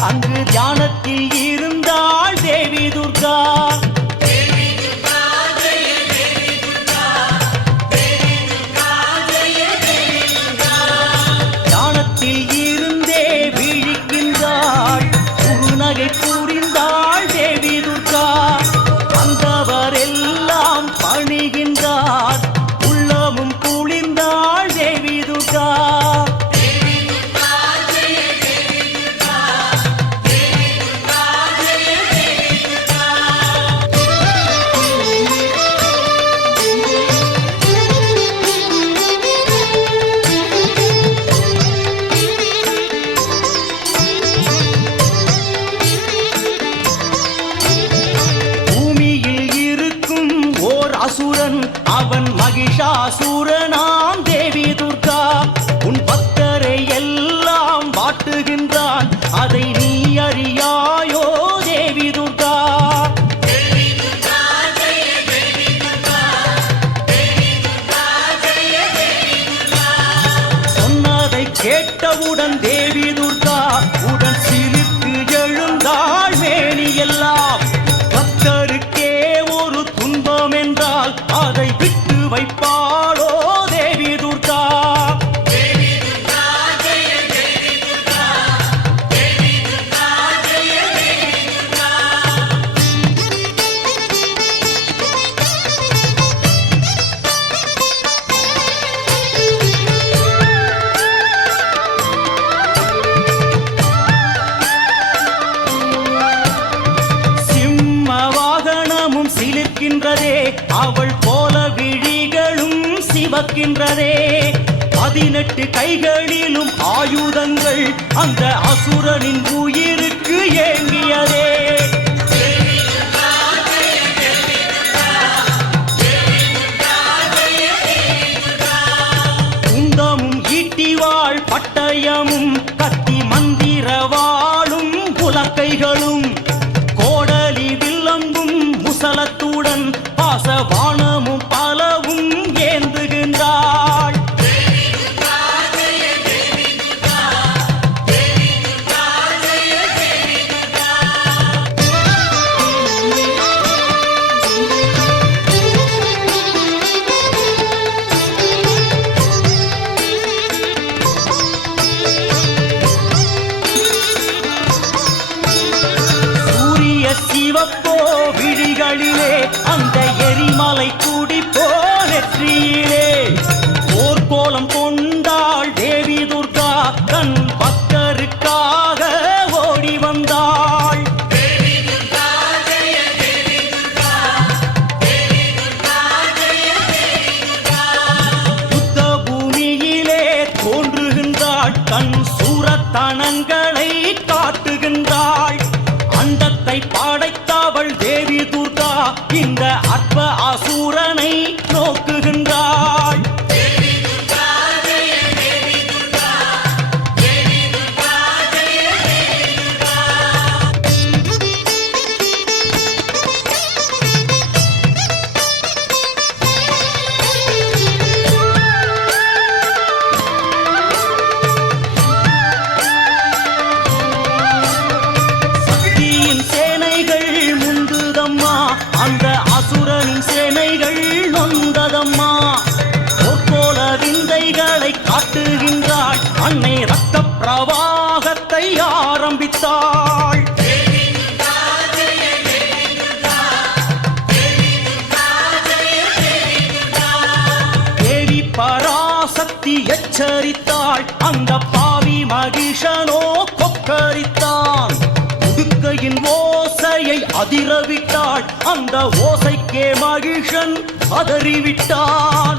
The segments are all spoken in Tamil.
அங்கு தியானத்தில் இருந்தாள் தேவி துர்கா. கேட்டவுடன் தேவி துர்கா உடன் சிரித்து எழுந்தாள் மேனி எல்லாம். பக்தருக்கே ஒரு துன்பம் என்றால் அதை விட்டு வைப்பார். சிவக்கின்றதே. அவள் போல விழிகளும் சிவக்கின்றதே. பதினெட்டு கைகளிலும் ஆயுதங்கள் அந்த அசுரனின் உயிருக்கு ஏங்கியதே. தன் சூரத்தனங்களை காட்டுகின்றாள். அண்டத்தை படைத்தவள் தேவி துர்கா. இந்த அற்ப அசூரனை நோக்கு பராசக்தி எச்சரித்தாள். அந்த பாவி மகிஷனோ கொக்கரித்தான். உடுக்கையின் ஓசையை அதிரவிட்டாள். அந்த ஓசைக்கே மகிஷன் அதறிவிட்டான்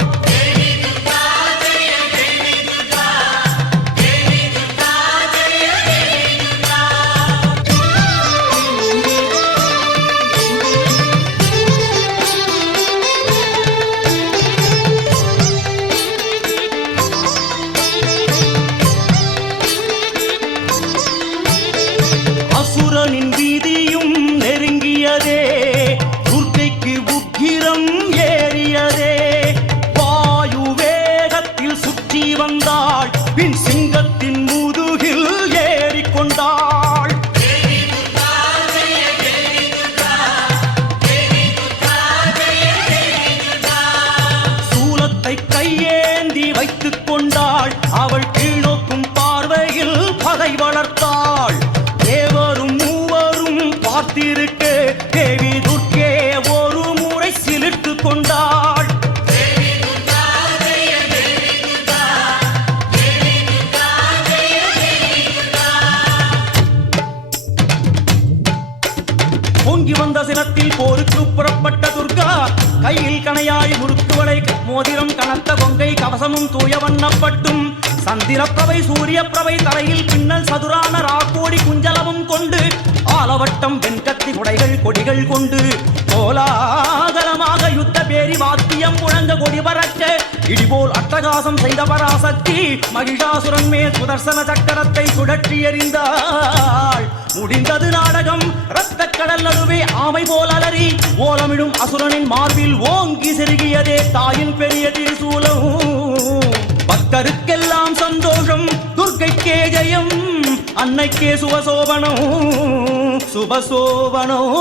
மூவரும் தேவி துர்க்கே ஒரு முறை சிலிர்த்து கொண்டாள். பொங்கி வந்த சினத்தில் போருக்கு புறப்பட்ட துர்கா கையில் கணையாய் முறுக்குவளை மோதிரம் கனத்த கொங்கை கவசமும் தூய வண்ணப்பட்டும். சந்திரப்பிரவை சூரியப்பிரவை தலையில் பின்னல் சதுரான ராக்கோடி குஞ்சலமும் கொண்டு ஆலவட்டம் வெண்கத்தி குடைகள் கொடிகள் கொண்டு கோலாகலமாக யுத்த பேரி வாத்தியம் முழங்க கொடி பறக்க இடிபோல் அட்டகாசம் செய்த பராசக்தி மகிஷாசுரன் மேல் சுதர்சன சக்கரத்தை சுழற்றி எறிந்தாள். முடிந்தது நாடகம் ரத்த கடல் நடுவே ஆமை போல் அலறி ஓலமிடும் அசுரனின் மார்பில் ஓங்கி செருகியதே தாயின் பெரிய திருசூலம். பக்தருக்கெல்லாம் அன்னைக்கே சுபசோபனம் சுபசோபனம்.